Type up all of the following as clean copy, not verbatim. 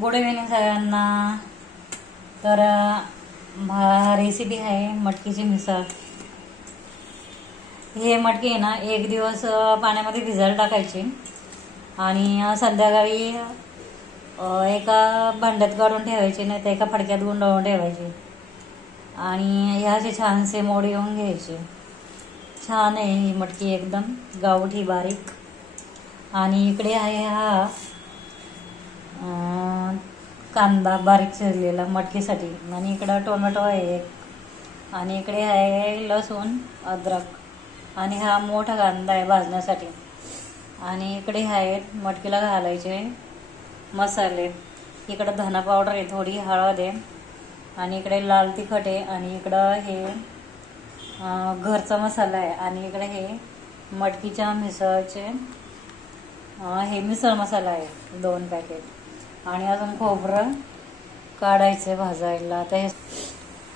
Good evening सगळ्यांना। तर recipe आहे मटकीची मिसळ। हे मटकी आहे ना, एक दिवस पाण्यामध्ये भिजायला टाकायची आणि संध्याकाळी एका भांड्यात काढून ठेवायची, नाही तर एका फडक्यात गुंडाळून ठेवायची आणि ह्या असे छानसे मोड येऊन घ्यायचे। छान आहे ही मटकी, एकदम गावठी बारीक। आणि इकडे आहे हा कांदा बारीक चिरलेला मटकीसाठी, आणि इकडं टोमॅटो आहे एक, आणि इकडे आहे लसूण अद्रक, आणि हा मोठा कांदा आहे भाजण्यासाठी। आणि इकडे आहेत मटकीला घालायचे मसाले। इकडं धना पावडर आहे, थोडी हळद आहे, आणि इकडे लाल तिखट आहे, आणि इकडं हे घरचा मसाला आहे, आणि इकडे हे मटकीच्या मिसळचे हे मिसळ मसाला आहे 2 पॅकेट, आणि अजून खोबरं काढायचं भाजायला।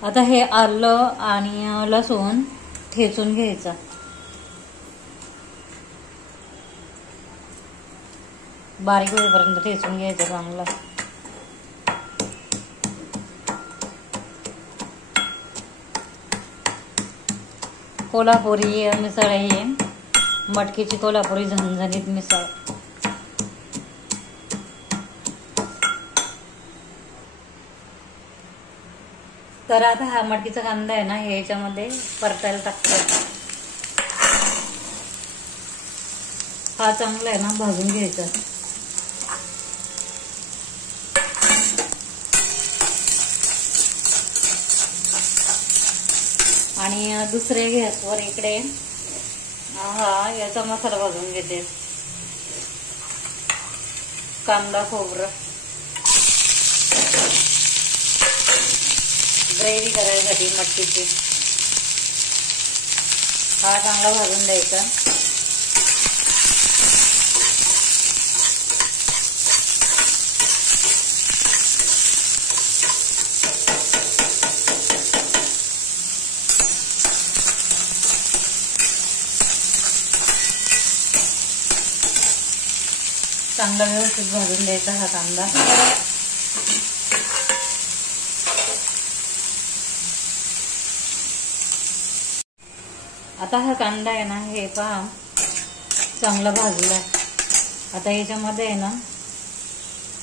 आता हे आलं आणि लसूण ठेचून घ्यायचं, बारीक होईपर्यंत ठेचून घ्यायचं चांगलं। कोल्हापुरी मिसळ आहे, मटकीची कोल्हापुरी झणझणीत मिसळ। तर आता हा मटकीचा कांदा आहे ना, हे याच्यामध्ये परतायला टाकतो। हा चांगला आहे ना भाजून घ्यायचा। आणि दुसऱ्या गॅसवर इकडे हा याचा मसाला भाजून घेते। कांदा खोबरं ग्रेव्ही करायसाठी मटकीची हा चांगला भाजून द्यायचा। चांगला व्यवस्थित भाजून द्यायचा हा कांदा। आता हा कांदा आहे ना, हे पहा चांगला भाजला। आता याच्यामध्ये आहे ना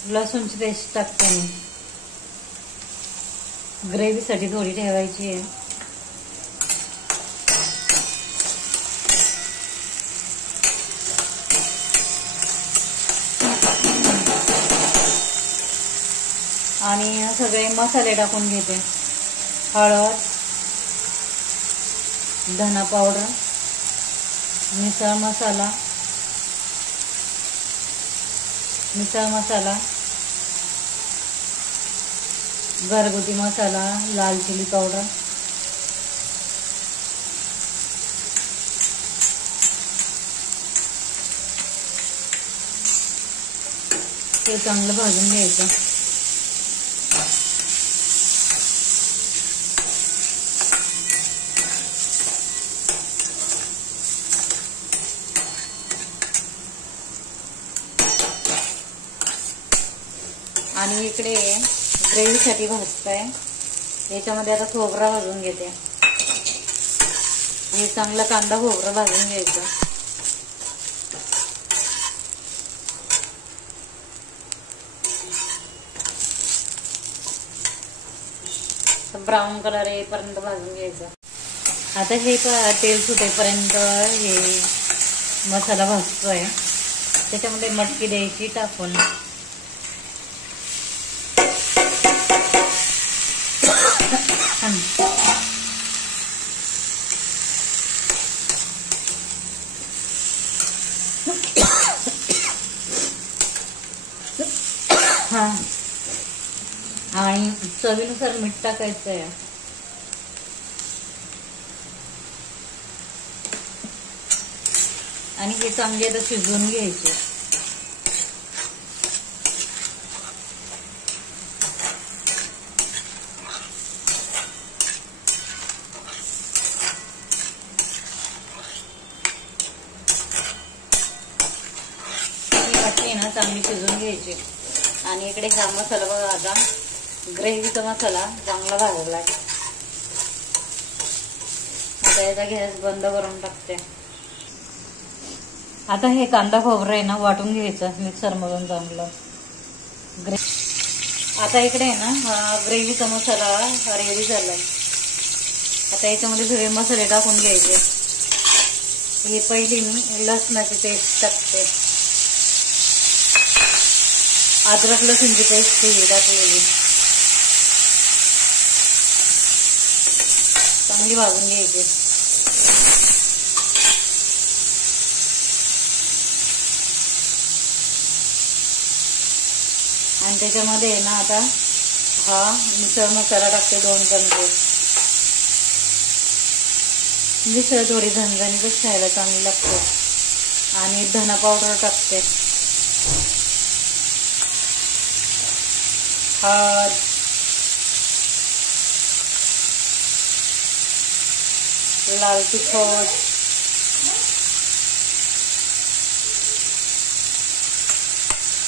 लसूणची पेस्ट टाकते मी, ग्रेव्हीसाठी थोडी ठेवायची आहे। आणि सगळे मसाले टाकून घेते। हळद, धना पावडर, मिसळ मसाला, घरगुती मसाला, लाल चिली पावडर, हे चांगलं भाजून घ्यायचं। आणि इकडे ग्रेव्हीसाठी भाजताय, याच्यामध्ये आता खोबरा भाजून घेते। हे चांगला कांदा खोबरा भाजून घ्यायचं। ब्राऊन कलर येईपर्यंत भाजून घ्यायचं। आता हे तेल सुटेपर्यंत हे मसाला भाजतोय, त्याच्यामध्ये मटकी द्यायची टाकून। आणि चवीनुसार मीठ टाकायचं आहे। आणि हे चांगले आता शिजवून घ्यायचे। चांगली शिजवून घ्यायची। आणि इकडे हा मसाला बघा, आता ग्रेव्हीचा मसाला चांगला भाजला आहे. आता याचा गॅस बंद करून टाकते. आता हे कांदा खोबरं आहे ना वाटून घ्यायचं मिक्सर मधून चांगलं. आता इकडे आहे ना हा ग्रेव्हीचा मसाला रेडी झालाय. आता याच्यामध्ये सगळे मसाले टाकून घ्यायचे. हे पहिली मी लसणाची पेस्ट टाकते, अद्रक लसूणची पेस्ट ही टाकलेली, चांगली भाजून घ्यायची. आणि त्याच्यामध्ये आहे ना आता हा मिसळ मसाला टाकते 2 चमचे. मिसळ थोडी झणझणीतच खायला चांगली लागते. आणि धना पावडर टाकते, हळद, लाल तिखट,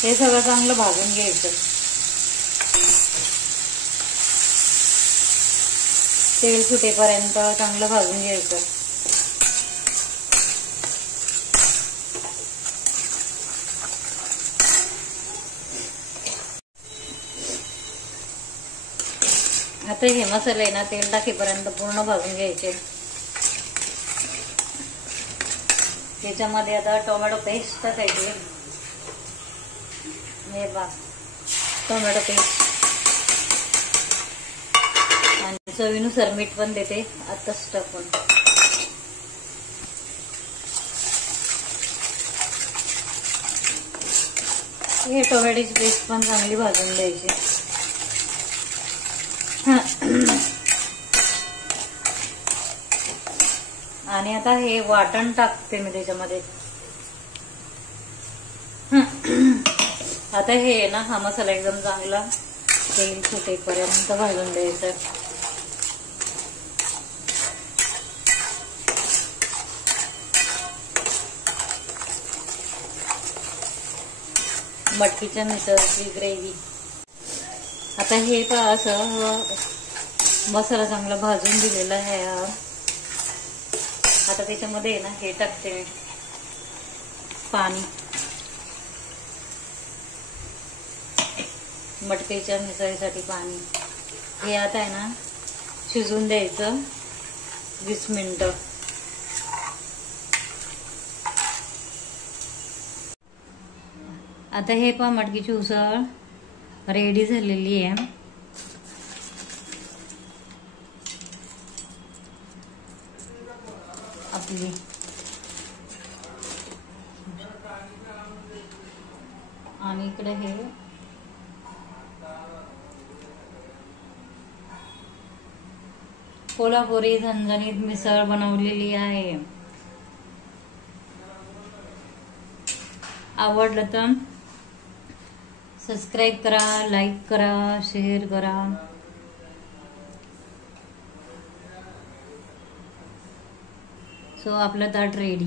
हे सगळं चांगलं भाजून घ्यायचं. तेल सुटेपर्यंत चांगलं भाजून घ्यायचं. आता हे मसाले ना तेल टाकेपर्यंत पूर्ण भाजून घ्यायचे. त्याच्यामध्ये आता टोमॅटो पेस्ट टाकायची. हे बघ टोमॅटो पेस्ट आणि चवीनुसार मीठ पण देते आताच टाकून. हे टोमॅटोची पेस्ट पण चांगली भाजून द्यायची. आणि आता हे वाटण टाकते मी त्याच्यामध्ये. आता हे ना हा मसाला एकदम चांगला तेल सुटेपर्यंत भाजून द्यायचं. मटकीच्या मिसळची ग्रेव्ही. आता हे पहा असं मसाला चांगला भाजून दिलेला आहे. आता त्याच्यामध्ये ना हे टाकते पाणी, मटकीच्या मिसळीसाठी पाणी. हे आता आहे ना शिजून द्यायचं 20 मिनिटं. आता हे पहा मटकीची उसळ रेडी झालेली आहे. आपली आणि इकडे हे कोल्हापुरी झणझणीत मिसळ बनवलेली आहे. आवडलं तर सबस्क्राईब करा, लाईक करा, शेअर करा. सो आपलं ताट रेडी.